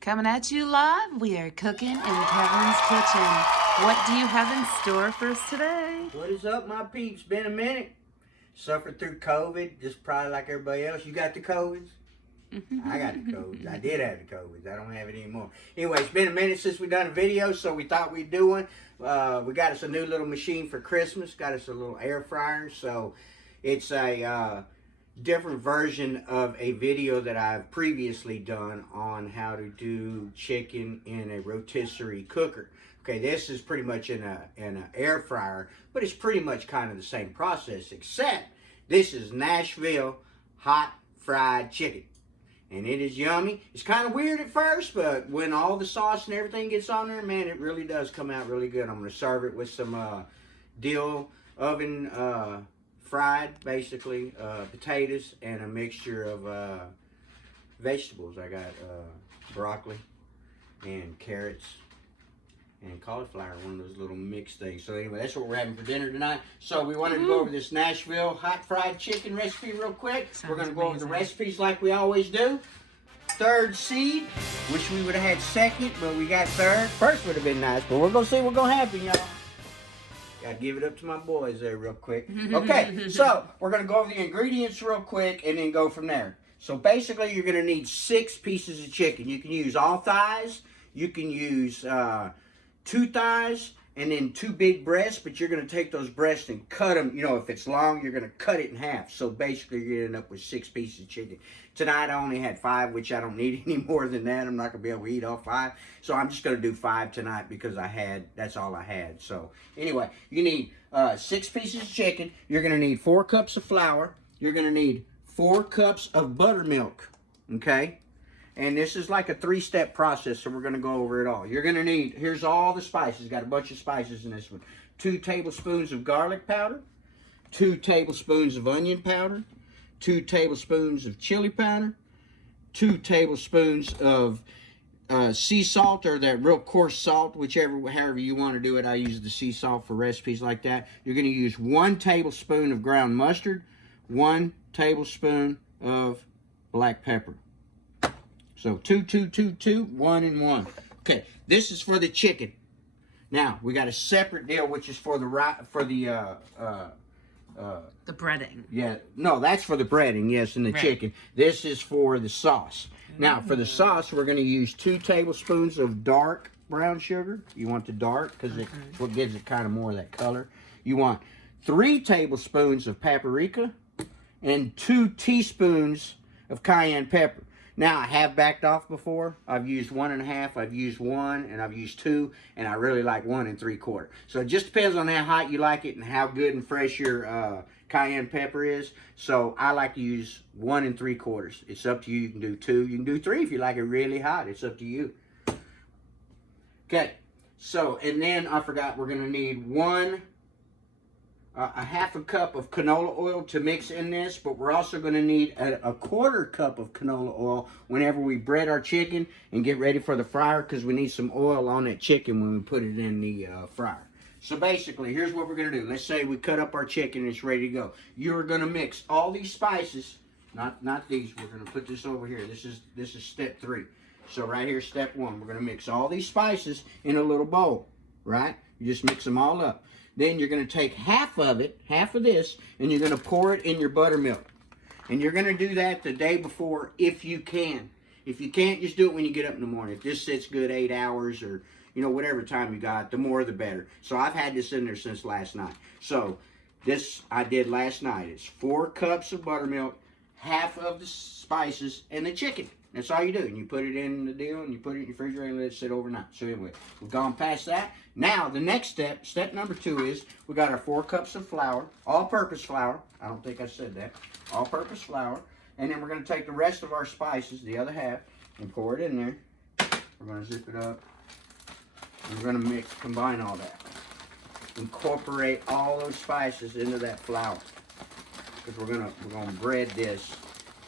Coming at you live, we are cooking in Kevin's kitchen. What do you have in store for us today? What is up, my peeps? Been a minute. Suffered through COVID, just probably like everybody else. You got the COVIDs? I got the COVIDs. I did have the COVIDs. I don't have it anymore. Anyway, it's been a minute since we done a video, so we thought we'd do one. We got us a new little machine for Christmas. Got us a little air fryer, so it's a different version of a video that I've previously done on how to do chicken in a rotisserie cooker. Okay, this is pretty much in an air fryer, but it's pretty much kind of the same process, except this is Nashville hot fried chicken. And it is yummy. It's kind of weird at first, but when all the sauce and everything gets on there, man, it really does come out really good. I'm going to serve it with some dill oven fried, basically, potatoes and a mixture of vegetables. I got broccoli and carrots and cauliflower, one of those little mixed things. So anyway, that's what we're having for dinner tonight. So we wanted to go over this Nashville hot fried chicken recipe real quick. We're going to go over the recipes like we always do. Third seed. Wish we would have had second, but we got third. First would have been nice, but we're going to see what's going to happen, y'all. Got to give it up to my boys there real quick. Okay, so we're going to go over the ingredients real quick and then go from there. So basically, you're going to need 6 pieces of chicken. You can use all thighs. You can use 2 thighs and then 2 big breasts, but you're going to take those breasts and cut them. You know, if it's long, you're going to cut it in half. So basically, you're going to end up with 6 pieces of chicken. Tonight, I only had 5, which I don't need any more than that. I'm not going to be able to eat all 5. So I'm just going to do 5 tonight because that's all I had. So anyway, you need 6 pieces of chicken. You're going to need 4 cups of flour. You're going to need 4 cups of buttermilk, okay? And this is like a 3-step process, so we're going to go over it all. You're going to need, here's all the spices. Got a bunch of spices in this one. 2 tablespoons of garlic powder, 2 tablespoons of onion powder, 2 tablespoons of chili powder, 2 tablespoons of sea salt, or that real coarse salt, however you want to do it. I use the sea salt for recipes like that. You're going to use 1 tablespoon of ground mustard, 1 tablespoon of black pepper. So 2, 2, 2, 2, 1, and 1. Okay, this is for the chicken. Now we got a separate deal, which is for the breading. Yeah, no, that's for the breading, yes, and the chicken. This is for the sauce. Now, for the sauce, we're going to use 2 tablespoons of dark brown sugar. You want the dark because it's what gives it kind of more of that color. You want 3 tablespoons of paprika and 2 teaspoons of cayenne pepper. Now, I have backed off before. I've used 1.5, I've used 1, and I've used 2, and I really like 1 3/4. So it just depends on how hot you like it and how good and fresh your cayenne pepper is. So I like to use 1 3/4. It's up to you. You can do 2, you can do 3 if you like it really hot. It's up to you. Okay, so, and then I forgot we're going to need a half a cup of canola oil to mix in this, but we're also going to need a 1/4 cup of canola oil whenever we bread our chicken and get ready for the fryer, because we need some oil on that chicken when we put it in the fryer. So basically, here's what we're going to do. Let's say we cut up our chicken and it's ready to go. You're going to mix all these spices, not these. We're going to put this over here. This is step 3. So right here, step 1. We're going to mix all these spices in a little bowl, right? You just mix them all up. Then you're going to take half of this, and you're going to pour it in your buttermilk. And you're going to do that the day before if you can. If you can't, just do it when you get up in the morning. If this sits good 8 hours or, you know, whatever time you got, the more the better. So I've had this in there since last night. So this I did last night. It's 4 cups of buttermilk, half of the spices, and the chicken. That's all you do. And you put it in the deal, and you put it in your refrigerator and let it sit overnight. So anyway, we've gone past that. Now, the next step number 2 is we got our 4 cups of flour, all-purpose flour. I don't think I said that. All-purpose flour. And then we're going to take the rest of our spices, the other half, and pour it in there. We're going to zip it up. And we're going to combine all that. Incorporate all those spices into that flour. Because we're going to bread this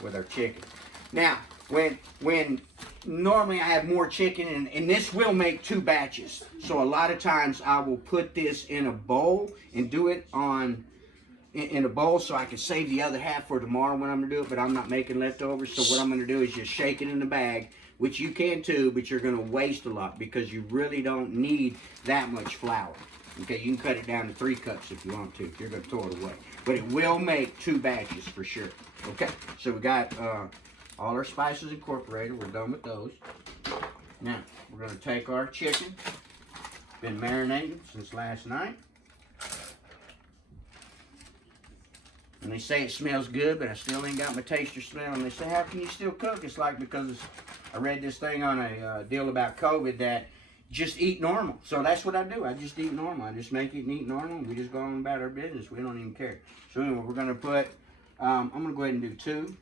with our chicken. Now, when normally I have more chicken, and this will make 2 batches. So a lot of times I will put this in a bowl and do it in a bowl so I can save the other half for tomorrow when I'm going to do it, but I'm not making leftovers. So what I'm going to do is just shake it in the bag which you can too, but you're going to waste a lot because you really don't need that much flour. Okay, you can cut it down to 3 cups if you want to, if you're going to throw it away. But it will make 2 batches for sure. Okay, so we got all our spices incorporated. We're done with those. Now, we're going to take our chicken. Been marinated since last night. And they say it smells good, but I still ain't got my taster smell. And they say, how can you still cook? It's like because I read this thing on a deal about COVID that just eat normal. So that's what I do. I just eat normal. I just make it and eat normal. We just go on about our business. We don't even care. So anyway, we're going to put, I'm going to go ahead and do 2.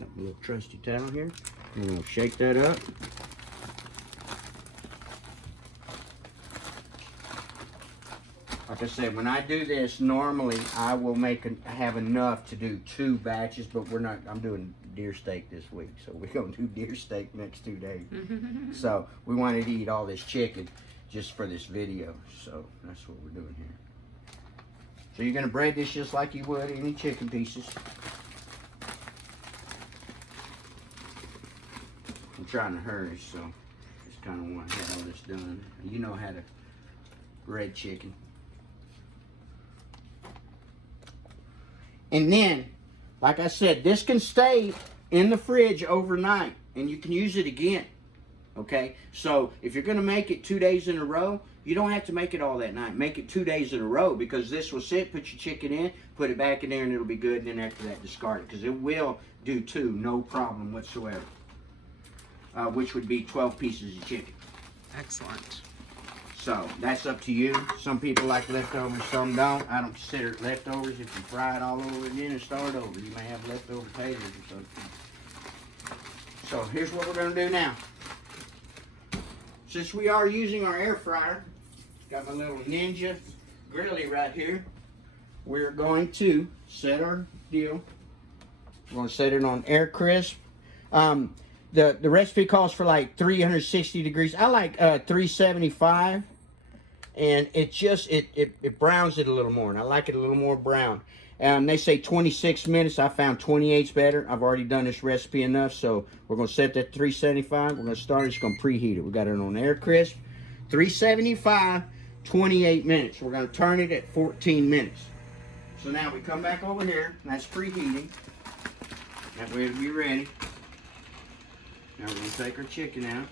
Got my little trusty towel here. I'm going to shake that up. Like I said, when I do this, normally I will have enough to do 2 batches, but we're not, I'm doing deer steak this week, so we're going to do deer steak next 2 days. So we wanted to eat all this chicken just for this video, so that's what we're doing here. So you're going to bread this just like you would any chicken pieces. I'm trying to hurry, so just kind of want to have all this done. You know how to bread chicken. And then, like I said, this can stay in the fridge overnight, and you can use it again, okay? So if you're going to make it 2 days in a row, you don't have to make it all that night. Make it 2 days in a row, because this will sit, put your chicken in, put it back in there, and it'll be good, and then after that, discard it, because it will do 2, no problem whatsoever, which would be 12 pieces of chicken. Excellent. So that's up to you. Some people like leftovers, some don't. I don't consider it leftovers if you fry it all over again and start over. You may have leftover potatoes or something. So here's what we're going to do now. Since we are using our air fryer, got my little Ninja Grilly right here. We're going to set our deal. We're going to set it on air crisp. The recipe calls for like 360 degrees. I like 375. And it just, it browns it a little more. And I like it a little more brown. They say 26 minutes. I found 28's better. I've already done this recipe enough. So we're going to set that 375. We're going to start. It's going to preheat it. We got it on air crisp. 375, 28 minutes. We're going to turn it at 14 minutes. So now we come back over here. And that's preheating. That way it'll be ready. Now we're going to take our chicken out.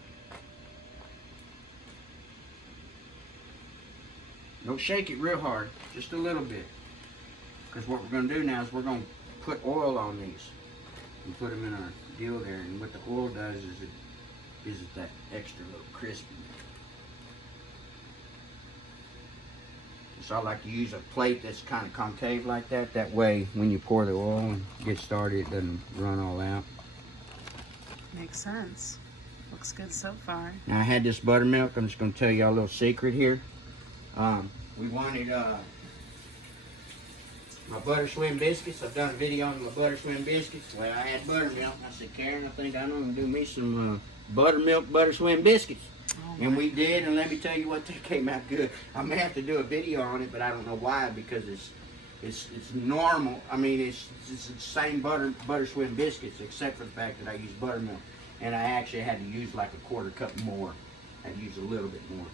Don't shake it real hard, just a little bit. Because what we're going to do now is we're going to put oil on these and put them in our deal there. And what the oil does is it gives it that extra little crispiness. So I like to use a plate that's kind of concave like that. That way, when you pour the oil and get started, it doesn't run all out. Makes sense. Looks good so far. Now I had this buttermilk. I'm just going to tell you a little secret here. We wanted my butter swim biscuits. I've done a video on my butter swim biscuits. Well, I had buttermilk. I said, Karen, I think I'm going to do me some buttermilk butter swim biscuits. Oh, and we did, and let me tell you what, they came out good. I may have to do a video on it, but I don't know why, because it's normal. I mean, it's the same butter swim biscuits, except for the fact that I use buttermilk. And I actually had to use like a 1/4 cup more. I had to use a little bit more.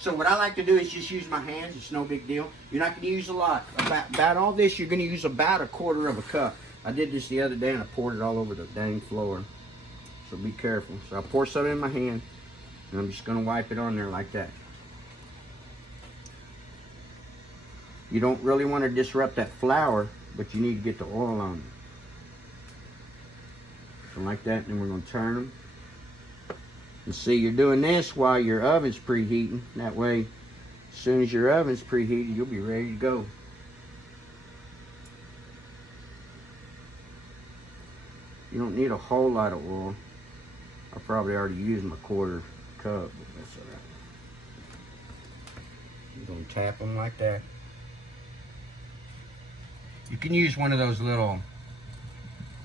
So what I like to do is just use my hands. It's no big deal. You're not going to use a lot. About all this, you're going to use about 1/4 cup. I did this the other day, and I poured it all over the dang floor. So be careful. So I pour some in my hand, and I'm just going to wipe it on there like that. You don't really want to disrupt that flour, but you need to get the oil on it. So like that, and then we're going to turn them. And see, you're doing this while your oven's preheating. That way, as soon as your oven's preheated, you'll be ready to go. You don't need a whole lot of oil. I probably already used my 1/4 cup, but that's all right. You're going to tap them like that. You can use one of those little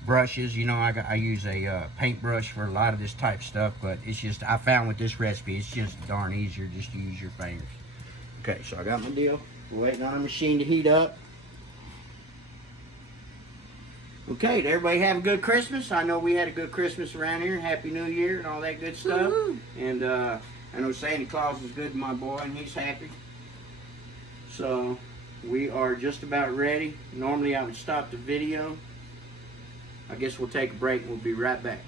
brushes. You know, I use a paintbrush for a lot of this type stuff, but it's just, I found with this recipe, it's just darn easier just to use your fingers. Okay, so I got my deal. We're waiting on our machine to heat up. Okay, did everybody have a good Christmas? I know we had a good Christmas around here. Happy New Year and all that good stuff. Woo-hoo. And I know Santa Claus is good to my boy and he's happy. So we are just about ready. Normally I would stop the video. I guess we'll take a break and we'll be right back.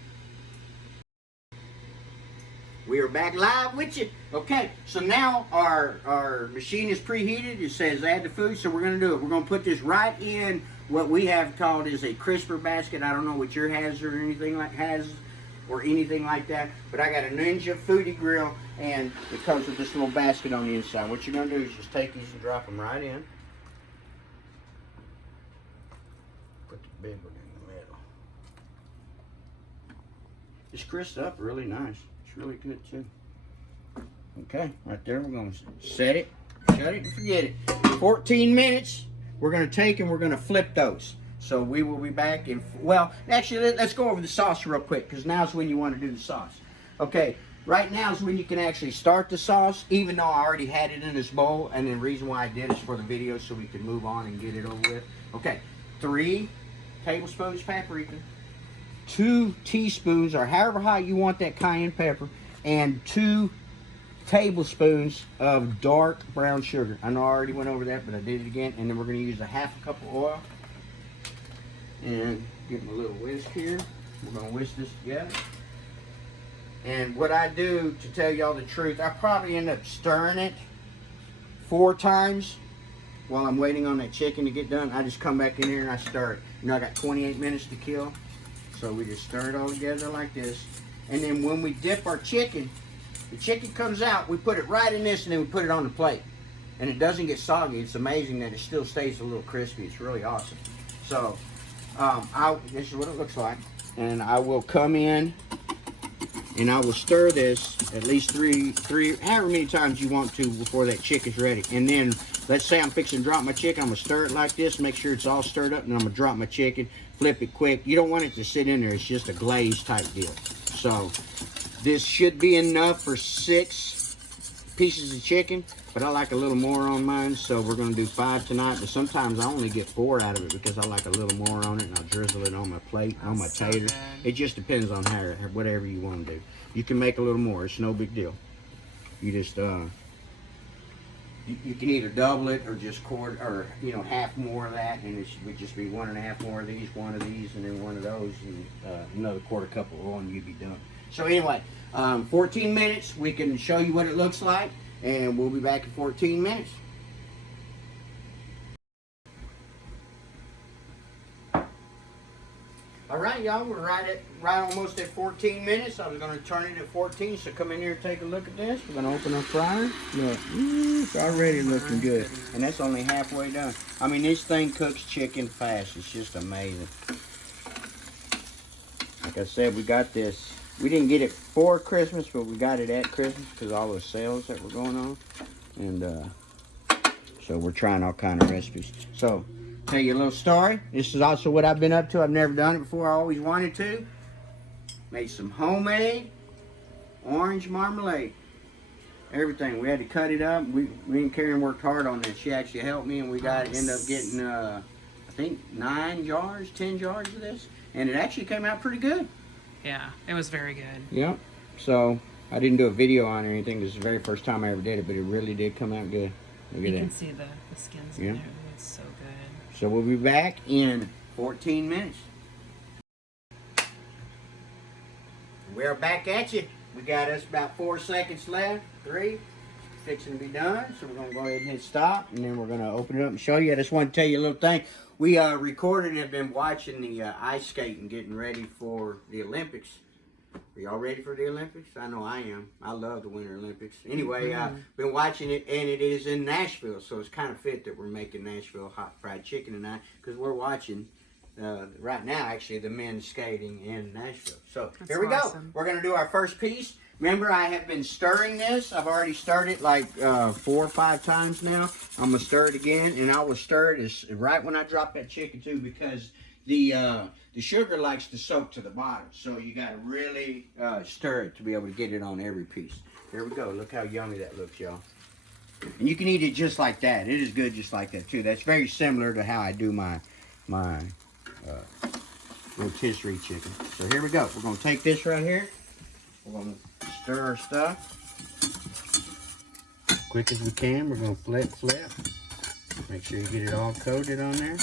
We are back live with you. Okay, so now our machine is preheated. It says add the food, so we're going to do it. We're going to put this right in what we have called is a crisper basket. I don't know what your has or anything like that, but I got a Ninja Foodie Grill, and it comes with this little basket on the inside. What you're going to do is just take these and drop them right in. Put the big one in the middle. It's crisped up really nice. Really good too. Okay, right there, we're going to set it, shut it, and forget it. 14 minutes, we're going to take and we're going to flip those. So we will be back in, well, actually, let's go over the sauce real quick, because now's when you want to do the sauce. Okay, right now is when you can actually start the sauce, even though I already had it in this bowl, and the reason why I did is for the video so we can move on and get it over with. Okay, 3 tablespoons paprika. 2 teaspoons, or however high you want that cayenne pepper, and 2 tablespoons of dark brown sugar. I know I already went over that, but I did it again. And then we're going to use a half a cup of oil. And get my little whisk here. We're going to whisk this together. And what I do, to tell y'all the truth, I probably end up stirring it 4 times while I'm waiting on that chicken to get done. I just come back in here and I stir it. You know, I got 28 minutes to kill. So we just stir it all together like this. And then when we dip our chicken, the chicken comes out, we put it right in this and then we put it on the plate. And it doesn't get soggy. It's amazing that it still stays a little crispy. It's really awesome. So this is what it looks like. And I will come in and I will stir this at least three, however many times you want to before that chicken's ready. And then let's say I'm fixing to drop my chicken. I'm going to stir it like this, make sure it's all stirred up, and I'm going to drop my chicken. Flip it quick. You don't want it to sit in there. It's just a glaze type deal. So this should be enough for 6 pieces of chicken, but I like a little more on mine, so we're going to do 5 tonight. But sometimes I only get 4 out of it because I like a little more on it, and I'll drizzle it on my plate, on my taters. It just depends on how, whatever you want to do. You can make a little more. It's no big deal. You just you can either double it or just quarter, or half more of that, and it would just be 1 1/2 more of these, 1 of these, and then 1 of those, and another quarter cup of oil, and you'd be done. So anyway, 14 minutes. We can show you what it looks like, and we'll be back in 14 minutes. All right, y'all, we're right almost at 14 minutes. I was going to turn it at 14, so come in here and take a look at this. We're going to open our fryer. Look, it's already looking good, and that's only halfway done. I mean, this thing cooks chicken fast. It's just amazing. Like I said, we got this. We didn't get it for Christmas, but we got it at Christmas because of all those sales that were going on, and so we're trying all kind of recipes. So, tell you a little story. This is also what I've been up to. I've never done it before. I always wanted to. Made some homemade orange marmalade. Everything. We had to cut it up. We and Karen worked hard on this. She actually helped me, and we ended up getting I think 10 jars of this, and it actually came out pretty good. Yeah, it was very good. Yep. So I didn't do a video on it or anything. This is the very first time I ever did it, but it really did come out good. Look at that. You can see the skins in there. It's so good. So we'll be back in 14 minutes. We are back at you. We got us about 4 seconds left. 3. Fixing to be done. So we're going to go ahead and hit stop. And then we're going to open it up and show you. I just want to tell you a little thing. We recorded and have been watching the ice skating, getting ready for the Olympics. Are y'all ready for the Olympics? I know I am. I love the Winter Olympics. Anyway, I've been watching it, and it is in Nashville, so it's kind of fit that we're making Nashville hot fried chicken tonight, because we're watching, right now, actually, the men's skating in Nashville. So here we go. We're going to do our first piece. Remember, I have been stirring this. I've already stirred it like 4 or 5 times now. I'm going to stir it again, and I will stir it right when I drop that chicken, too, because the sugar likes to soak to the bottom, so you got to really stir it to be able to get it on every piece. There we go. Look how yummy that looks, y'all. And you can eat it just like that. It is good just like that too. That's very similar to how I do my rotisserie chicken. So here we go. We're gonna take this right here. We're gonna stir our stuff quick as we can. We're gonna flip. Make sure you get it all coated on there.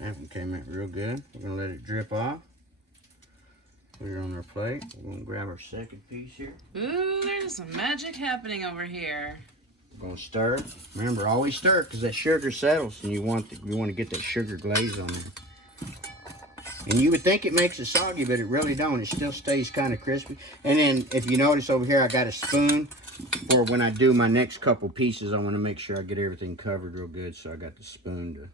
That one came out real good. We're gonna let it drip off. Put it on our plate. We're gonna grab our second piece here. Ooh, there's some magic happening over here. We're gonna stir it. Remember, always stir it because that sugar settles, and you want to get that sugar glaze on there. And you would think it makes it soggy, but it really don't. It still stays kind of crispy. And then, if you notice over here, I got a spoon for when I do my next couple pieces. I want to make sure I get everything covered real good, so I got the spoon to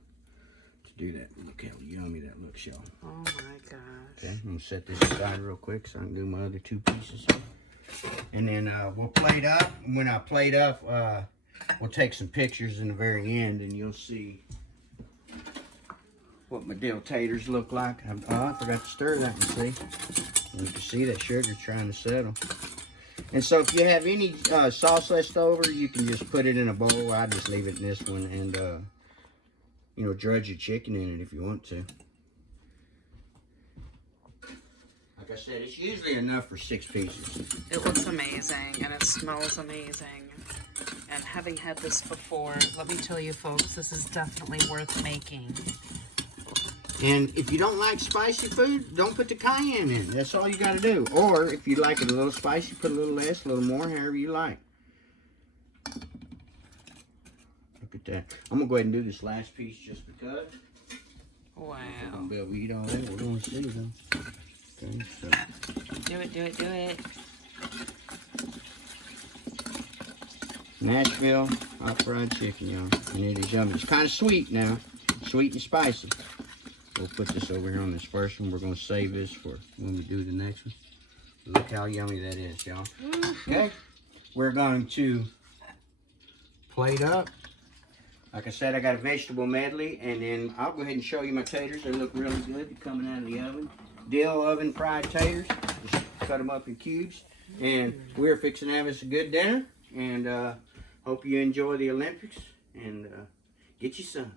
do that. Look how yummy that looks, y'all. Oh my gosh. Okay, I'm gonna set this aside real quick so I can do my other two pieces. And then we'll plate up. And when I plate up, we'll take some pictures in the very end, and you'll see what my dill taters look like. I forgot to stir that one, see? And you can see that sugar trying to settle. And so if you have any sauce left over, you can just put it in a bowl. I just leave it in this one and, you know, drudge your chicken in it if you want to. Like I said, it's usually enough for 6 pieces. It looks amazing and it smells amazing. And having had this before, let me tell you folks, this is definitely worth making. And if you don't like spicy food, don't put the cayenne in. That's all you got to do. Or if you like it a little spicy, put a little less, a little more, however you like. Look at that. I'm going to go ahead and do this last piece just because. Wow. I'm going to be able to eat all that. We're going to see though. Okay, so. Do it. Nashville hot fried chicken, y'all. And it is yummy. It's kind of sweet now. Sweet and spicy. We'll put this over here on this first one. We're going to save this for when we do the next one. Look how yummy that is, y'all. Okay. We're going to plate up. Like I said, I got a vegetable medley. And then I'll go ahead and show you my taters. They look really good. They're coming out of the oven. Dill oven fried taters. Just cut them up in cubes. And we're fixing to have us a good dinner. And hope you enjoy the Olympics. And get you some.